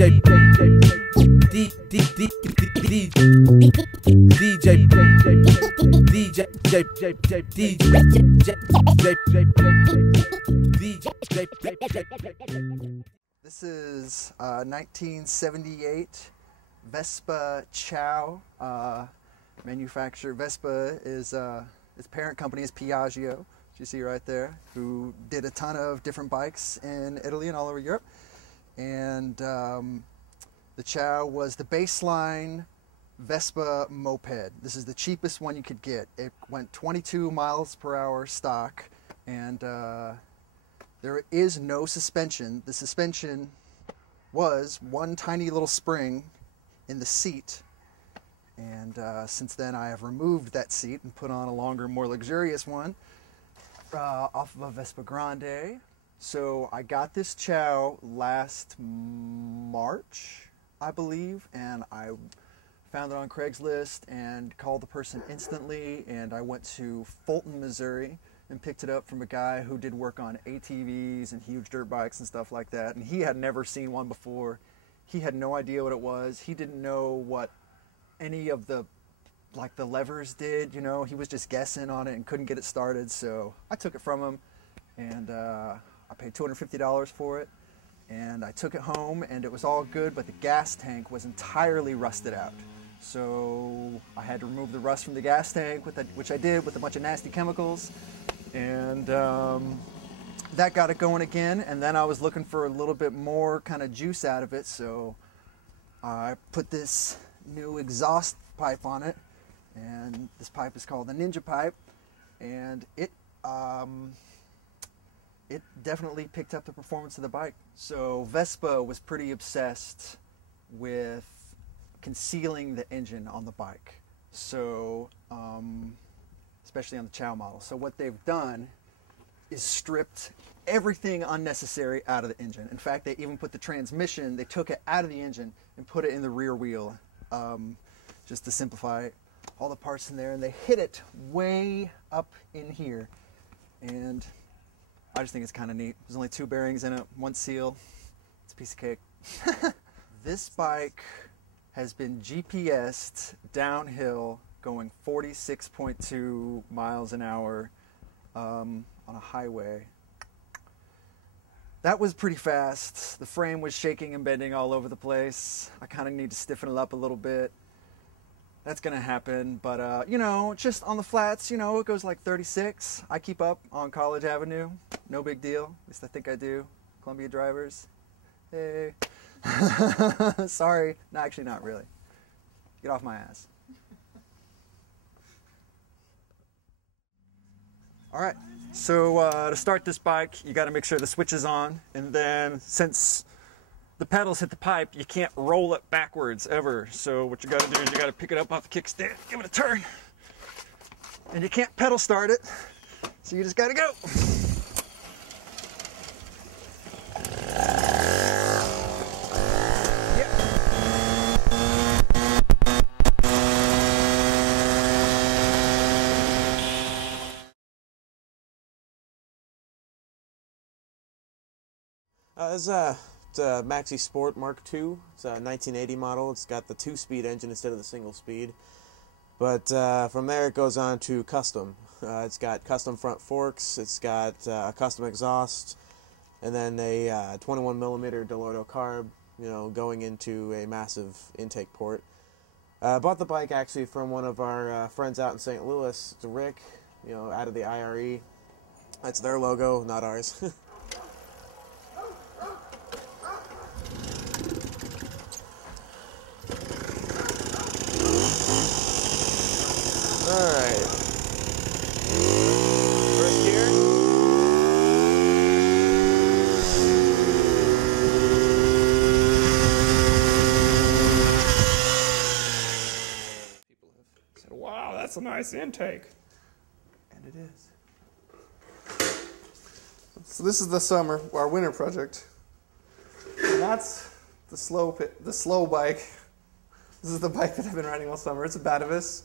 This is 1978 Vespa Chow. Manufacturer Vespa is its parent company is Piaggio, which you see right there, who did a ton of different bikes in Italy and all over Europe. And the Chow was the baseline Vespa moped. This is the cheapest one you could get. It went 22 miles per hour stock, and there is no suspension. The suspension was one tiny little spring in the seat, and since then I have removed that seat and put on a longer, more luxurious one off of a Vespa Grande. So I got this Chow last March, I believe, and I found it on Craigslist and called the person instantly, and I went to Fulton, Missouri and picked it up from a guy who did work on ATVs and huge dirt bikes and stuff like that, and he had never seen one before. He had no idea what it was. He didn't know what any of the levers did, you know. He was just guessing on it and couldn't get it started, so I took it from him, and I paid $250 for it, and I took it home, and it was all good, but the gas tank was entirely rusted out. So I had to remove the rust from the gas tank, which I did with a bunch of nasty chemicals, and that got it going again. And then I was looking for a little bit more kind of juice out of it, so I put this new exhaust pipe on it, and this pipe is called the Ninja pipe, and it definitely picked up the performance of the bike. So Vespa was pretty obsessed with concealing the engine on the bike, so especially on the Chow model. So what they've done is stripped everything unnecessary out of the engine. In fact, they even put the transmission, they took it out of the engine and put it in the rear wheel, just to simplify it. All the parts in there, and they hid it way up in here, and I just think it's kind of neat. There's only 2 bearings in it, 1 seal. It's a piece of cake. This bike has been GPS'd downhill going 46.2 miles an hour on a highway. That was pretty fast. The frame was shaking and bending all over the place. I kind of need to stiffen it up a little bit. That's gonna happen, but you know, just on the flats, you know, it goes like 36. I keep up on College Avenue, no big deal. At least I think I do. Columbia drivers, hey. Sorry, no, actually not really. Get off my ass. All right, so to start this bike, you got to make sure the switch is on, and then since the pedals hit the pipe, you can't roll it backwards ever. So what you got to do is you got to pick it up off the kickstand, give it a turn, and you can't pedal start it, so you just got to go. It's a Maxi Sport Mark II. It's a 1980 model. It's got the 2-speed engine instead of the single speed. But from there it goes on to custom. It's got custom front forks. It's got a custom exhaust, and then a 21mm Delorto carb, you know, going into a massive intake port. Bought the bike actually from one of our friends out in St. Louis, it's Rick, you know, out of the IRE. That's their logo, not ours. Alright. First gear. People have said, wow, that's a nice intake. And it is. So this is the summer, our winter project. And that's the slow bike. This is the bike that I've been riding all summer. It's a Batavis.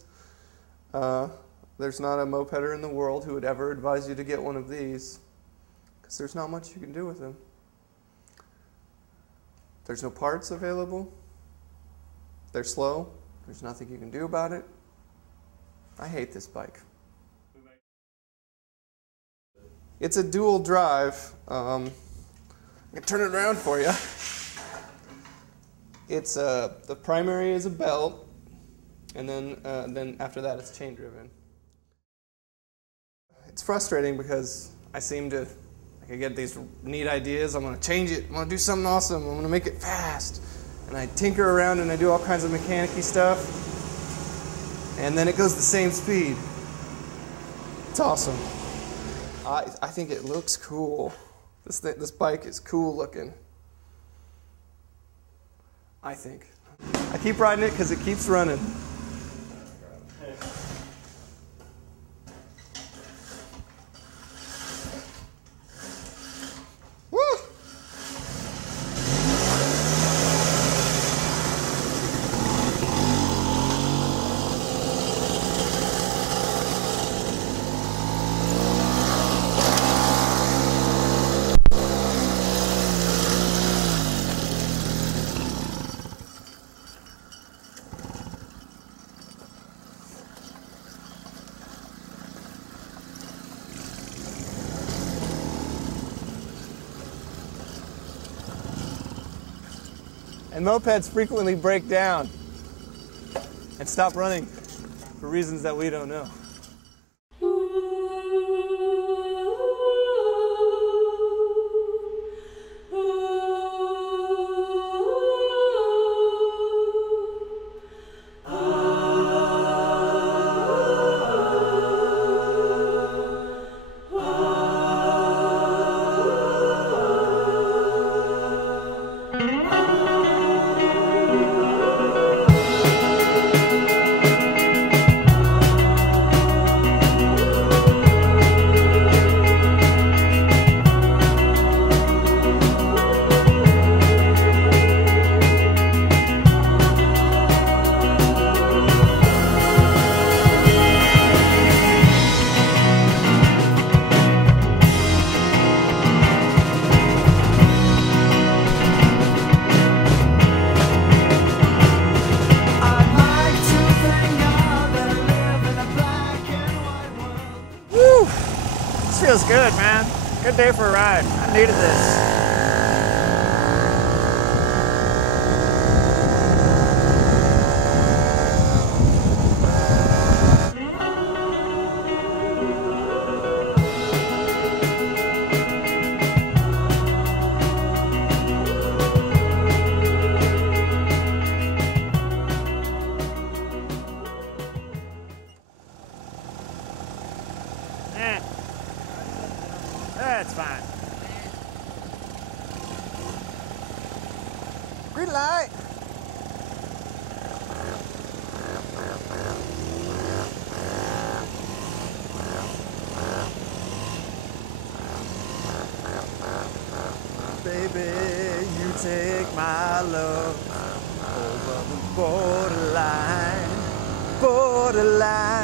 There's not a mopeder in the world who would ever advise you to get one of these, because there's not much you can do with them. There's no parts available. They're slow. There's nothing you can do about it. I hate this bike. It's a dual drive. I can turn it around for you. It's the primary is a belt, and then after that it's chain driven. It's frustrating because I get these neat ideas. I'm gonna change it. I'm gonna do something awesome. I'm gonna make it fast, and I tinker around and I do all kinds of mechanic-y stuff, and then it goes the same speed. It's awesome. I think it looks cool. This bike is cool looking. I think. I keep riding it because it keeps running. Woo! And mopeds frequently break down and stop running for reasons that we don't know. Feels good, man. Good day for a ride. I needed this. That's fine. Green light. Baby, you take my love over the borderline, borderline.